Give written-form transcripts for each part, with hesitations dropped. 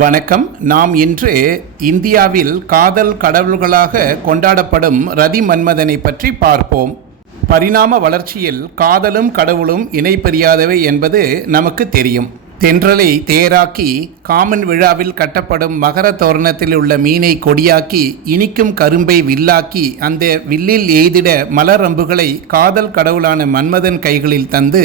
வணக்கம். நாம் இன்று இந்தியாவில் காதல் கடவுள்களாக கொண்டாடப்படும் ரதி மன்மதனை பற்றி பார்ப்போம். பரிணாம வளர்ச்சியில் காதலும் கடவுளும் இணை பிரியாதவை என்பது நமக்கு தெரியும். தென்றலை தேராக்கி காமன் விழாவில் கட்டப்படும் மகர தோரணத்தில் உள்ள மீனை கொடியாக்கி இனிக்கும் கரும்பை வில்லாக்கி அந்த வில்லில் எய்திட மலர் அம்புகளை காதல் கடவுளான மன்மதன் கைகளில் தந்து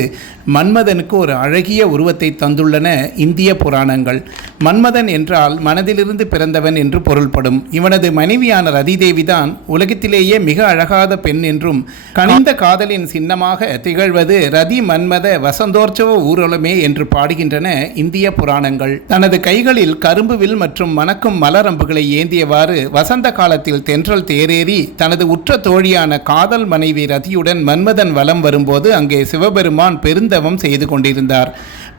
மன்மதனுக்கு ஒரு அழகிய உருவத்தை தந்துள்ளன இந்திய புராணங்கள். மன்மதன் என்றால் மனதிலிருந்து பிறந்தவன் என்று பொருள்படும். இவனது மனைவியான ரதிதேவிதான் உலகத்திலேயே மிக அழகாத பெண் என்றும் கனிந்த காதலின் சின்னமாக திகழ்வது ரதி மன்மத வசந்தோற்சவ ஊர்வலமே என்று பாடுகின்றன இந்திய புராணங்கள். தனது கைகளில் கரும்பு வில் மற்றும் மணக்கும் மலரம்புகளை ஏந்தியவாறு வசந்த காலத்தில் தென்றல் தேரேறி தனது உற்ற தோழியான காதல் மனைவி ரதியுடன் மன்மதன் வலம் வரும்போது அங்கே சிவபெருமான் பெருந்தவம் செய்து கொண்டிருந்தார்.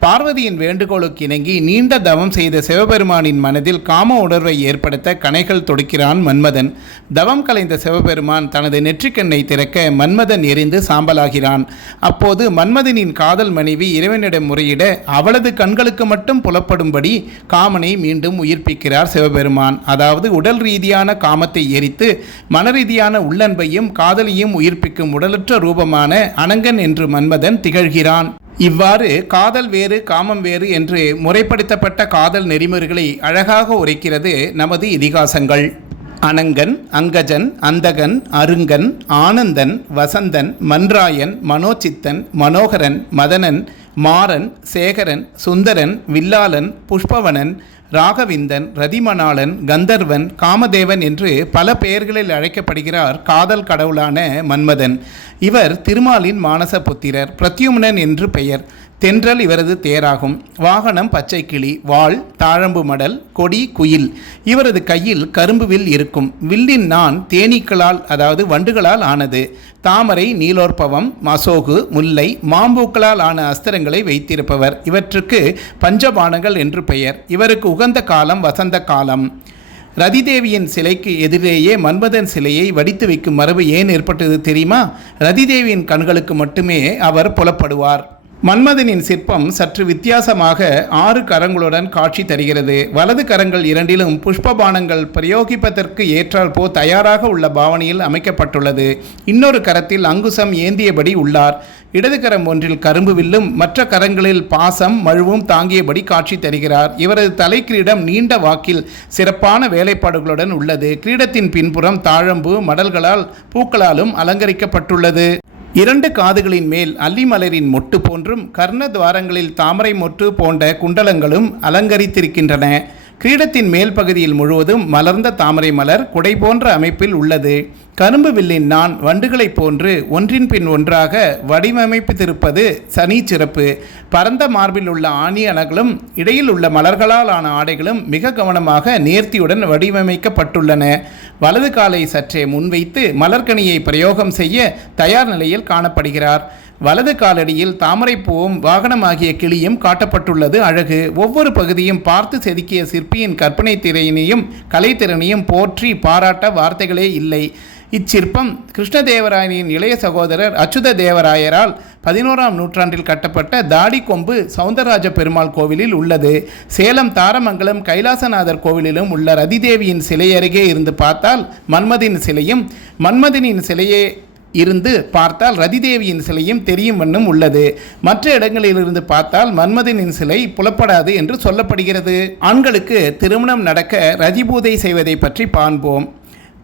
பார்வதியின் வேண்டுகோளுக்கு இணங்கி நீண்ட தவம் செய்த சிவபெருமானின் மனதில் காம உணர்வை ஏற்படுத்த கணைகள் தொடுக்கிறான் மன்மதன். தவம் கலைந்த சிவபெருமான் தனது நெற்றிக்கண்ணை திறக்க மன்மதன் எரிந்து சாம்பலாகிறான். அப்போது மன்மதனின் காதல் மனைவி இறைவனிடம் முறையிட அவளது கண்களுக்கு மட்டும் புலப்படும்படி காமனை மீண்டும் உயிர்ப்பிக்கிறார் சிவபெருமான். அதாவது உடல் ரீதியான காமத்தை எரித்து மனரீதியான உள்ளன்பையும் காதலையும் உயிர்ப்பிக்கும் உடலற்ற ரூபமான அனங்கன் என்று மன்மதன் திகழ்கிறான். இவ்வாறு காதல் வேறு காமம் வேறு என்று முறைப்படுத்தப்பட்ட காதல் நெறிமுறைகளை அழகாக உரைக்கிறது நமது இதிகாசங்கள். அனங்கன், அங்கஜன், அந்தகன், அருங்கன், ஆனந்தன், வசந்தன், மன்றாயன், மனோசித்தன், மனோகரன், மதனன், மாறன், சேகரன், சுந்தரன், வில்லாளன், புஷ்பவனன், ராகவிந்தன், ரதிமணாளன், கந்தர்வன், காமதேவன் என்று பல பெயர்களில் அழைக்கப்படுகிறார் காதல் கடவுளான மன்மதன். இவர் திருமாலின் மானச புத்திரர். பிரத்யும்னன் என்று பெயர். தென்றல் இவரது தேராகும். வாகனம் பச்சை கிளி, வாள் தாழம்பு மடல், கொடி குயில். இவரது கையில் கரும்பு வில் இருக்கும். வில்லின் நான் தேனீக்களால் அதாவது வண்டுகளால் ஆனது. தாமரை, நீலோற்பவம், மசோகு, முல்லை, மாம்பூக்களால் ஆன அஸ்திரங்களை வைத்திருப்பவர். இவற்றுக்கு பஞ்சபாணங்கள் என்று பெயர். இவருக்கு உகந்த காலம் வசந்த காலம். ரதிதேவியின் சிலைக்கு எதிரேயே மன்மதன் சிலையை வடித்து வைக்கும் மரபு ஏன் ஏற்பட்டது தெரியுமா? ரதிதேவியின் கண்களுக்கு மட்டுமே அவர் புலப்படுவார். மன்மதனின் சிற்பம் சற்று வித்தியாசமாக 6 கரங்களுடன் காட்சி தருகிறது. வலது கரங்கள் இரண்டிலும் புஷ்பபானங்கள் பிரயோகிப்பதற்கு ஏற்றாற்போ தயாராக உள்ள பாவனையில் அமைக்கப்பட்டுள்ளது. இன்னொரு கரத்தில் அங்குசம் ஏந்தியபடி உள்ளார். இடது கரம் ஒன்றில் கரும்பு வில்லும் மற்ற கரங்களில் பாசம் மழுவும் தாங்கியபடி காட்சி தருகிறார். இவரது தலை கிரீடம் நீண்ட வாக்கில் சிறப்பான வேலைப்பாடுகளுடன் உள்ளது. கிரீடத்தின் பின்புறம் தாழம்பு மடல்களால் பூக்களாலும் அலங்கரிக்கப்பட்டுள்ளது. 2 காதுகளின் மேல் அல்லிமலரின் மொட்டு போன்றும் கர்ண துவாரங்களில் தாமரை மொட்டு போன்ற குண்டலங்களும் அலங்கரித்திருக்கின்றன. கிரீடத்தின் மேல் பகுதியில் முழுவதும் மலர்ந்த தாமரை மலர் குடை போன்ற அமைப்பில் உள்ளது. கரும்பு வில்லின் நான் வண்டுகளைப் போன்று ஒன்றின் பின் ஒன்றாக வடிவமைப்பித்திருப்பது சனி சிறப்பு. பரந்த மார்பில் உள்ள ஆணி அலகளும் இடையில் உள்ள மலர்களால் ஆன ஆடைகளும் மிக கவனமாக நேர்த்தியுடன் வடிவமைக்கப்பட்டுள்ளன. வலது காலை சற்றே முன்வைத்து மலர்கனியை பிரயோகம் செய்ய தயார் நிலையில் காணப்படுகிறார். வலது காலடியில் தாமரைப்பூவும் வாகனமாகிய கிளியும் காட்டப்பட்டுள்ளது அழகு. ஒவ்வொரு பகுதியும் பார்த்து செதுக்கிய சிற்பியின் கற்பனை திறனையும் கலைத்திறனையும் போற்றி பாராட்ட வார்த்தைகளே இல்லை. இச்சிற்பம் கிருஷ்ணதேவராயனின் இளைய சகோதரர் அச்சுத தேவராயரால் 11ஆம் நூற்றாண்டில் கட்டப்பட்ட தாடிக்கொம்பு சவுந்தரராஜ பெருமாள் கோவிலில் உள்ளது. சேலம் தாரமங்கலம் கைலாசநாதர் கோவிலிலும் உள்ள ரதிதேவியின் சிலை அருகே இருந்து பார்த்தால் மன்மதனின் சிலையும், மன்மதனின் சிலையே இருந்து பார்த்தால் ரதிதேவியின் சிலையும் தெரியும் வண்ணம் உள்ளது. மற்ற இடங்களிலிருந்து பார்த்தால் மன்மதனின் சிலை புலப்படாது என்று சொல்லப்படுகிறது. ஆண்களுக்கு திருமணம் நடக்க ரதிபூதை செய்வதை பற்றி காண்போம்.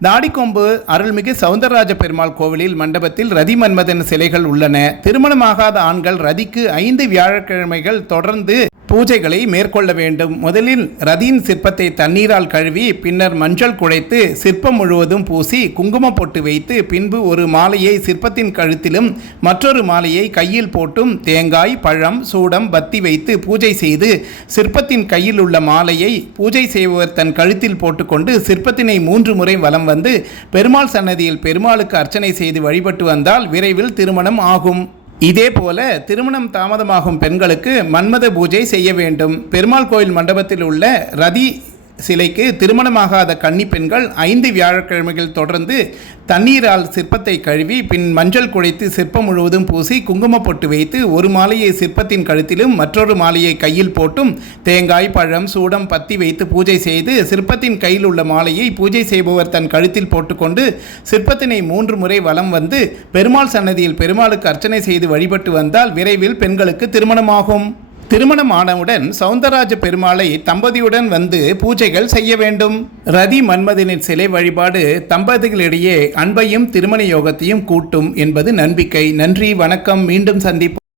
தாடிக்கொம்பு அருள்மிகு சவுந்தரராஜ பெருமாள் கோவிலில் மண்டபத்தில் ரதி மன்மதன் சிலைகள் உள்ளன. திருமணமாகாத ஆண்கள் ரதிக்கு 5 வியாழக்கிழமைகள் தொடர்ந்து பூஜைகளை மேற்கொள்ள வேண்டும். முதலில் ரதியின் சிற்பத்தை தண்ணீரால் கழுவி பின்னர் மஞ்சள் குழைத்து சிற்பம் முழுவதும் பூசி குங்குமம் போட்டு வைத்து பின்பு ஒரு மாலையை சிற்பத்தின் கழுத்திலும் மற்றொரு மாலையை கையில் போட்டும் தேங்காய், பழம், சூடம், பத்தி வைத்து பூஜை செய்து சிற்பத்தின் கையில் உள்ள மாலையை பூஜை செய்பவர் தன் கழுத்தில் போட்டுக்கொண்டு சிற்பத்தினை 3 முறை வலம் வந்து பெருமாள் சன்னதியில் பெருமாளுக்கு அர்ச்சனை செய்து வழிபட்டு வந்தால் விரைவில் திருமணம் ஆகும். இதேபோல திருமணம் தாமதமாகும் பெண்களுக்கு மன்மத பூஜை செய்ய வேண்டும். பெருமாள் கோயில் மண்டபத்தில் உள்ள ரதி சிலைக்கு திருமணமாகாத கன்னி பெண்கள் 5 வியாழக்கிழமைகள் தொடர்ந்து தண்ணீரால் சிற்பத்தை கழுவி பின் மஞ்சள் குழைத்து சிற்பம் முழுவதும் பூசி குங்குமப் பொட்டு வைத்து ஒரு மாலையை சிற்பத்தின் கழுத்திலும் மற்றொரு மாலையை கையில் போட்டும் தேங்காய், பழம், சூடம், பத்தி வைத்து பூஜை செய்து சிற்பத்தின் கையில் உள்ள மாலையை பூஜை செய்பவர் தன் கழுத்தில் போட்டுக்கொண்டு சிற்பத்தினை 3 முறை வலம் வந்து பெருமாள் சன்னதியில் பெருமாளுக்கு அர்ச்சனை செய்து வழிபட்டு வந்தால் விரைவில் பெண்களுக்கு திருமணமாகும். திருமணம் ஆனவுடன் சௌந்தரராஜ பெருமாளை தம்பதியுடன் வந்து பூஜைகள் செய்ய வேண்டும். ரதி மன்மதனின் சிலை வழிபாடு தம்பதிகளிடையே அன்பையும் திருமண யோகத்தையும் கூட்டும் என்பது நம்பிக்கை. நன்றி, வணக்கம். மீண்டும் சந்திப்போம்.